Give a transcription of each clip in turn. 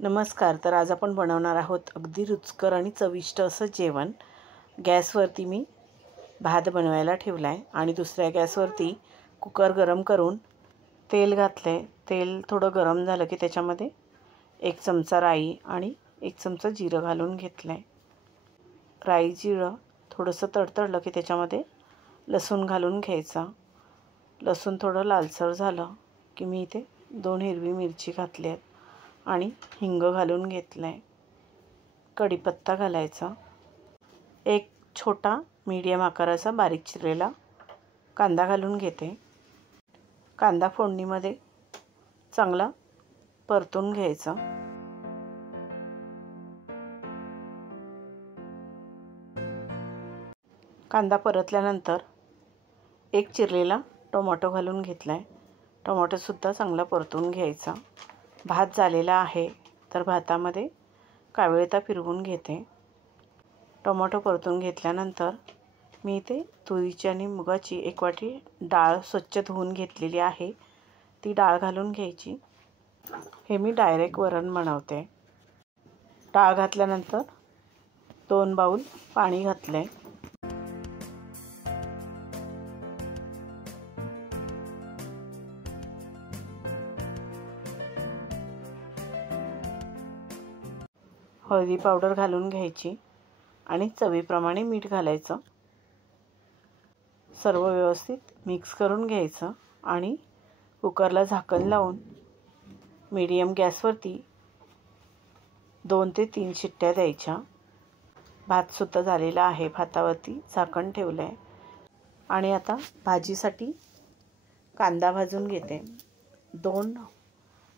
नमस्कार. तर आज आपण बनवणार आहोत अगदी रुचकर आणि चविष्ट असं जेवण. गॅसवरती मी भात बनवायला ठेवला आहे आणि दुसऱ्या गॅसवरती कुकर गरम करून तेल घातलं आहे. तेल थोडं गरम झालं की त्याच्यामध्ये 1 चमचा राई आणि 1 चमचा जिरं घालून घेतलं आहे. राई जिरं थोडंसं तडतडलं की त्याच्यामध्ये लसूण घालून घ्यायचा. लसूण थोडं लालसर झालं की मी इथे 2 हिरवी मिरची घातली आहेत आणि हिंग घालून घेतलं आहे. कढीपत्ता घालायचा. 1 छोटा मीडियम आकाराचा बारीक चिरलेला कांदा घालून घेते. कांदा फोडणीमध्ये चांगला परतून घ्यायचा. कांदा परतल्यानंतर 1 चिरलेला टोमॅटो घालून घेतला आहे. टोमॅटोसुद्धा चांगला परतून घ्यायचा. भात झालेला आहे तर भातामध्ये कावळता फिरवून घेते. टोमॅटो परतून घेतल्यानंतर मी इथे तुरीची आणि मुगाची 1 वाटी डाळ स्वच्छ धुवून घेतलेली आहे. ती डाळ घालून घ्यायची. हे मी डायरेक्ट वरण बनवते. डाळ घातल्यानंतर 2 बाऊल पाणी घातले. हळदी पावडर घालून घ्यायची आणि चवीप्रमाणे मीठ घालायचं. सर्व व्यवस्थित मिक्स करून घ्यायचं आणि कुकरला झाकण लावून मीडियम गॅसवरती 2 ते 3 शिट्ट्या द्यायच्या. भातसुद्धा झालेला आहे. भातावरती झाकण ठेवलं आहे आणि आता भाजीसाठी कांदा भाजून घेते. 2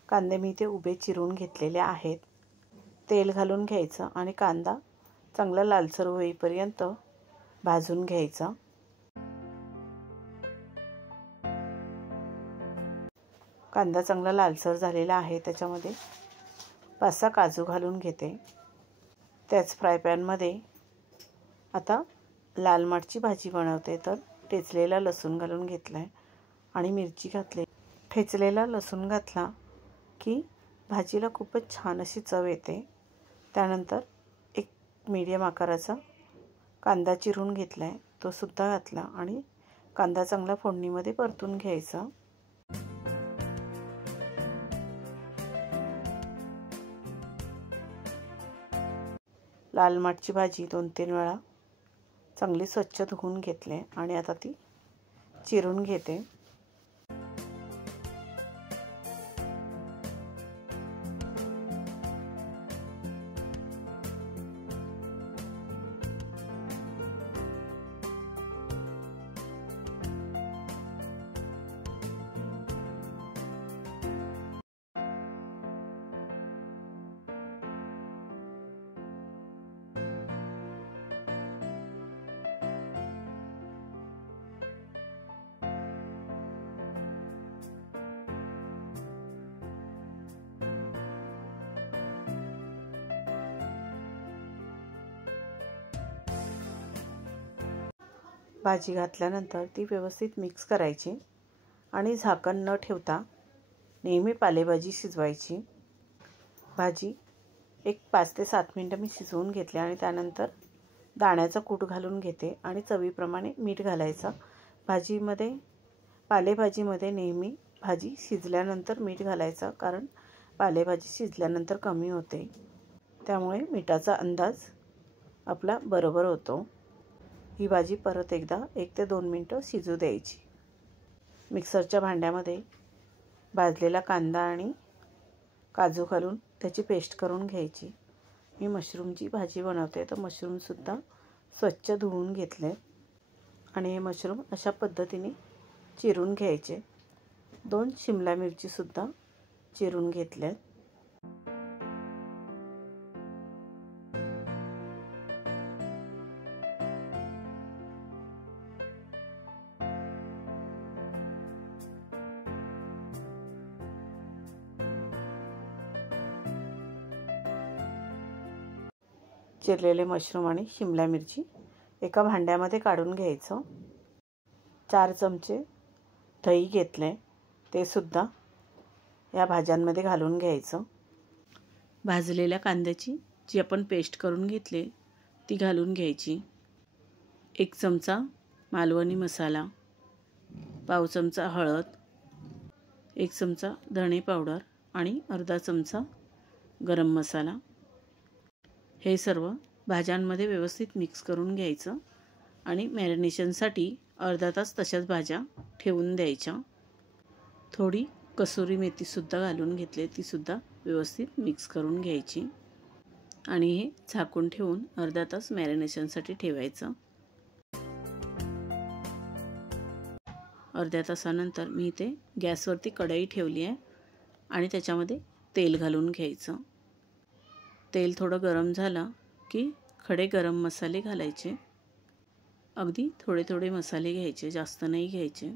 कांदे मी इथे उभे चिरून घेतलेले आहेत. तेल घालून घ्यायचं आणि कांदा चांगला लालसर होईपर्यंत भाजून घ्यायचा. कांदा चांगला लालसर झालेला आहे. त्याच्यामध्ये 5-6 काजू घालून घेते. त्याच फ्राय पॅनमध्ये आता लाल माठची भाजी बनवते तर ठेचलेला लसूण घालून घेतला आहे आणि मिरची घातली. ठेचलेला लसूण घातला की भाजीला खूपच छान अशी चव येते. त्यानंतर 1 मीडियम आकाराचा कांदा चिरून घेतला आहे. तो सुद्धा घातला आणि कांदा चांगला फोडणीमध्ये परतून घ्यायचा. लाल माठची भाजी 2-3 वेळा चांगली स्वच्छ धुवून घेतले आणि आता ती चिरून घेते. भाजी घातल्यानंतर ती व्यवस्थित मिक्स करायची आणि झाकण न ठेवता नेहमी पालेभाजी शिजवायची. भाजी 5 ते 7 मिनटं मी शिजवून घेतली आणि त्यानंतर दाण्याचा कूट घालून घेते आणि चवीप्रमाणे मीठ घालायचं. पालेभाजीमध्ये नेहमी भाजी शिजल्यानंतर मीठ घालायचं, कारण पालेभाजी शिजल्यानंतर कमी होते. त्यामुळे मिठाचा अंदाज आपला बरोबर होतो. ही भाजी परत एकदा 1 ते 2 मिनटं शिजू द्यायची. मिक्सरच्या भांड्यामध्ये भाजलेला कांदा आणि काजू घालून त्याची पेस्ट करून घ्यायची. मी मशरूमची भाजी बनवते तर मशरूमसुद्धा स्वच्छ धुवून घेतले आणि हे मशरूम अशा पद्धतीने चिरून घ्यायचे. 2 शिमला मिरचीसुद्धा चिरून घेतल्यात. चिरलेले मशरूम आणि शिमला मिरची एका भांड्यामध्ये काढून घ्यायचं. 4 चमचे दही घेतले, ते सुद्धा या भाज्यांमध्ये घालून घ्यायचं. भाजलेल्या कांद्याची जी आपण पेस्ट करून घेतली ती घालून घ्यायची। 1 चमचा मालवणी मसाला, पाव चमचा हळद, 1 चमचा धणे पावडर आणि अर्धा चमचा गरम मसाला। हे सर्व भाज्यांमध्ये व्यवस्थित मिक्स करून घ्यायचं आणि मॅरिनेशनसाठी अर्धा तास तशाच भाज्या ठेवून द्यायच्या। थोडी कसुरी मेथीसुद्धा घालून घेतली, तीसुद्धा व्यवस्थित मिक्स करून घ्यायची आणि हे झाकून ठेवून अर्धा तास मॅरिनेशनसाठी ठेवायचं। अर्ध्या तासानंतर मी इथे गॅसवरती कढई ठेवली आहे आणि त्याच्यामध्ये तेल घालून घ्यायचं। तेल थोडं गरम झालं की खडे गरम मसाले घालायचे। अगदी थोडे थोडे मसाले घ्यायचे, जास्त नाही घ्यायचे।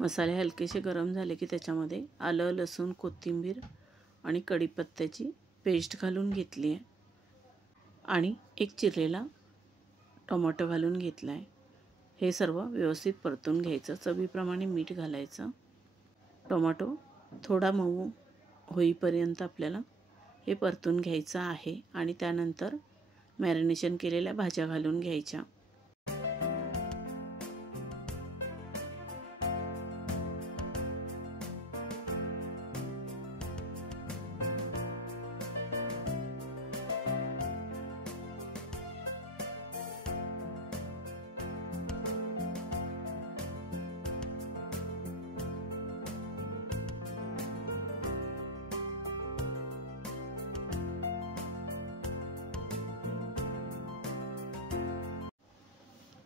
मसाले हलकेसे गरम झाले की त्याच्यामध्ये आलं, लसूण, कोथिंबीर आणि कढीपत्त्याची पेस्ट घालून घेतली आहे आणि एक चिरलेला टोमॅटो घालून घेतला आहे। हे सर्व व्यवस्थित परतून घ्यायचं। चवीप्रमाणे मीठ घालायचं। टोमॅटो थोडा मऊ होईपर्यंत आपल्याला हे परतून घ्यायचं आहे आणि त्यानंतर मॅरिनेशन केलेल्या भाज्या घालून घ्यायच्या।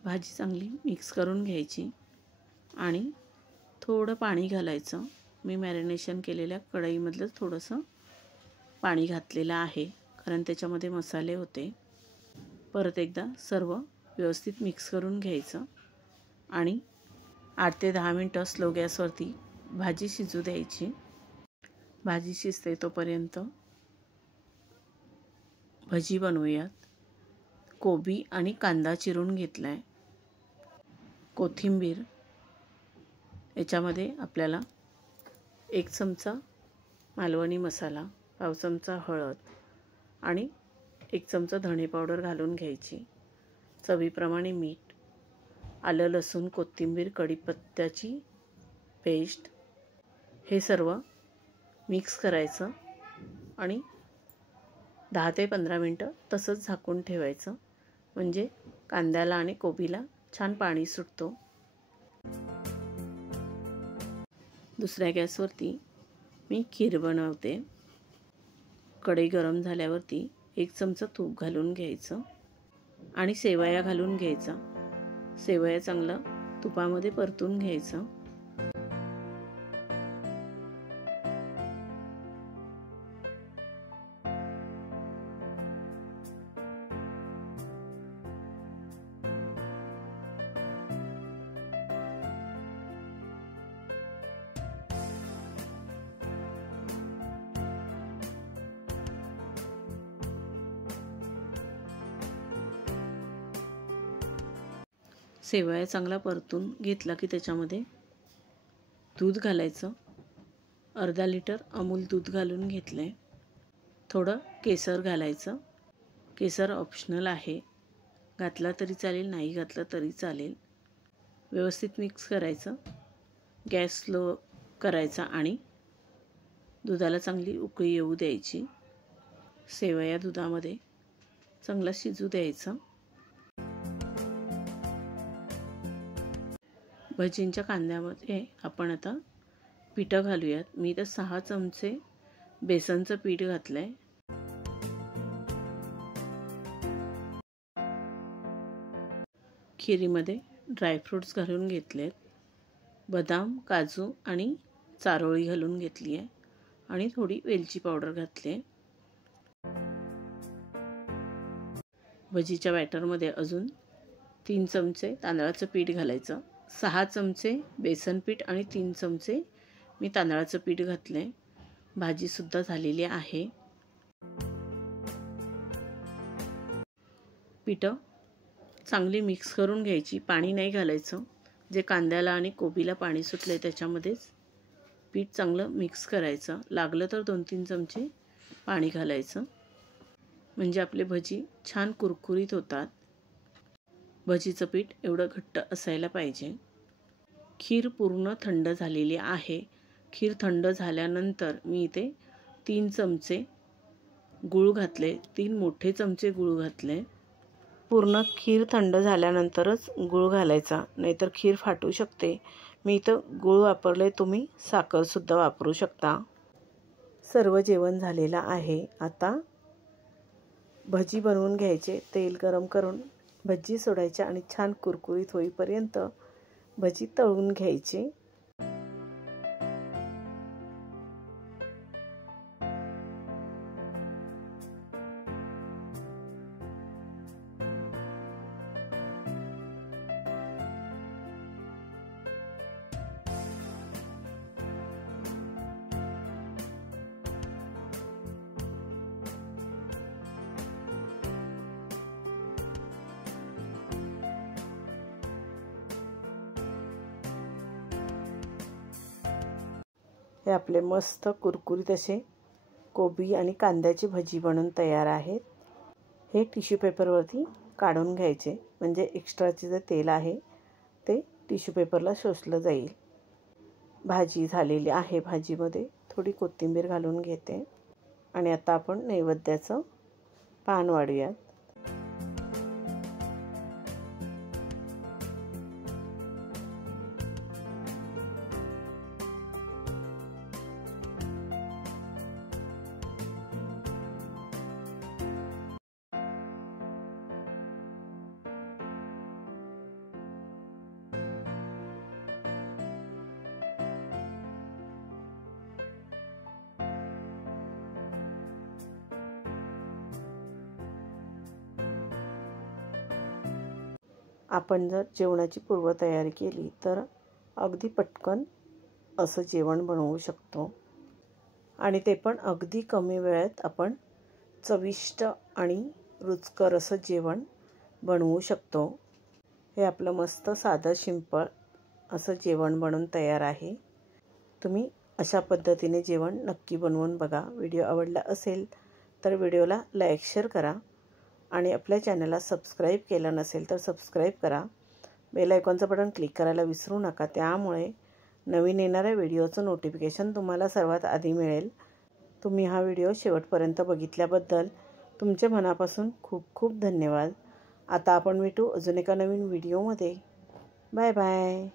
भाजी चांगली मिक्स करून घ्यायची आणि थोडं पाणी घालायचं। मी मॅरिनेशन केलेल्या कढईमधलं थोडंसं पाणी घातलेलं आहे, कारण त्याच्यामध्ये मसाले होते। परत एकदा सर्व व्यवस्थित मिक्स करून घ्यायचं आणि 8 ते 10 मिनटं स्लो गॅसवरती भाजी शिजू द्यायची। भाजी शिजते तोपर्यंत भजी बनवूयात। कोबी आणि कांदा चिरून घेतला आहे। कोथिंबीर, याच्यामध्ये आपल्याला 1 चमचा मालवणी मसाला, पाव चमचा हळद आणि 1 चमचा धणे पावडर घालून घ्यायची। चवीप्रमाणे मीठ, आलं, लसूण, कोथिंबीर, कढीपत्त्याची पेस्ट, हे सर्व मिक्स करायचं आणि 10 ते 15 मिनटं तसंच झाकून ठेवायचं, म्हणजे कांद्याला आणि कोबीला छान पाणी सुटतो। दुसऱ्या गॅसवरती मी खीर बनवते। कढई गरम झाल्यावरती 1 चमचा तूप घालून घ्यायचं आणि सेवया घालून घ्यायचा। सेवया चांगलं तुपामध्ये परतून घ्यायचं। सेवया चांगला परतून घेतला की त्याच्यामध्ये दूध घालायचं। अर्धा लिटर अमूल दूध घालून घेतलं आहे। थोडं केसर घालायचं। केसर ऑप्शनल आहे, घातला तरी चालेल, नाही घातलं तरी चालेल। व्यवस्थित मिक्स करायचं। गॅस स्लो करायचा आणि दुधाला चांगली उकळी येऊ द्यायची। सेवया दुधामध्ये चांगला शिजू द्यायचं। भजींच्या कांद्यामध्ये आपण आता पीठ घालूयात। मी तर 6 चमचे बेसनचं पीठ घातलंय। खिरीमध्ये ड्रायफ्रूट्स घालून घेतलेत। बदाम, काजू आणि चारोळी घालून घेतली आहे आणि थोडी वेलची पावडर घातली आहे। भजीच्या बॅटरमध्ये अजून 3 चमचे तांदळाचं पीठ घालायचं। 6 चमचे बेसन पीठ आणि 3 चमचे मी तांदळाचं पीठ घातलंय। भाजीसुद्धा झालेली आहे। पीठ चांगली मिक्स करून घ्यायची, पाणी नाही घालायचं। जे कांद्याला आणि कोबीला पाणी सुटले त्याच्यामध्येच पीठ चांगलं मिक्स करायचं. लागलं तर 2-3 चमचे पाणी घालायचं, म्हणजे आपले भजी छान कुरकुरीत होतात. भजीचं पीठ एवढं घट्ट असायला पाहिजे. खीर पूर्ण थंड झालेली आहे. खीर थंड झाल्यानंतर मी इथे 3 चमचे गूळ घातले, 3 मोठे चमचे गूळ घातले. पूर्ण खीर थंड झाल्यानंतरच गूळ घालायचा, नाहीतर खीर फाटू शकते. मी इथं गूळ वापरले, तुम्ही साखरसुद्धा वापरू शकता. सर्व जेवण झालेलं आहे. आता भजी बनवून घ्यायचे. तेल गरम करून भजी सोडायच्या आणि छान कुरकुरीत होईपर्यंत भजी तळून घ्यायची. हे आपले मस्त कुरकुरीत असे कोबी आणि कांद्याची भजी बनून तयार आहेत. हे टिश्यू पेपरवरती काढून घ्यायचे, म्हणजे एक्स्ट्राचे जे तेल आहे ते टिश्यू पेपरला शोषलं जाईल. भाजी झालेली आहे. भाजीमध्ये थोडी कोथिंबीर घालून घेते आणि आता आपण नैवेद्याचं पान वाढूयात. आपण जर जेवणाची पूर्वतयारी केली तर अगदी पटकन असं जेवण बनवू शकतो, आणि ते पण अगदी कमी वेळात आपण चविष्ट आणि रुचकर असं जेवण बनवू शकतो. हे आपलं मस्त साधं सिंपल असं जेवण बनवून तयार आहे. तुम्ही अशा पद्धतीने जेवण नक्की बनवून बघा. व्हिडिओ आवडला असेल तर व्हिडिओला लाईक शेअर करा आणि आपल्या चॅनलला सबस्क्राईब केलं नसेल तर सबस्क्राईब करा. बेल आयकॉनचं बटन क्लिक करायला विसरू नका, त्यामुळे नवीन येणाऱ्या व्हिडिओचं नोटिफिकेशन तुम्हाला सर्वात आधी मिळेल. तुम्ही हा व्हिडिओ शेवटपर्यंत बघितल्याबद्दल तुमचे मनापासून खूप खूप धन्यवाद. आता आपण भेटू अजून एका नवीन व्हिडिओमध्ये. Bye bye.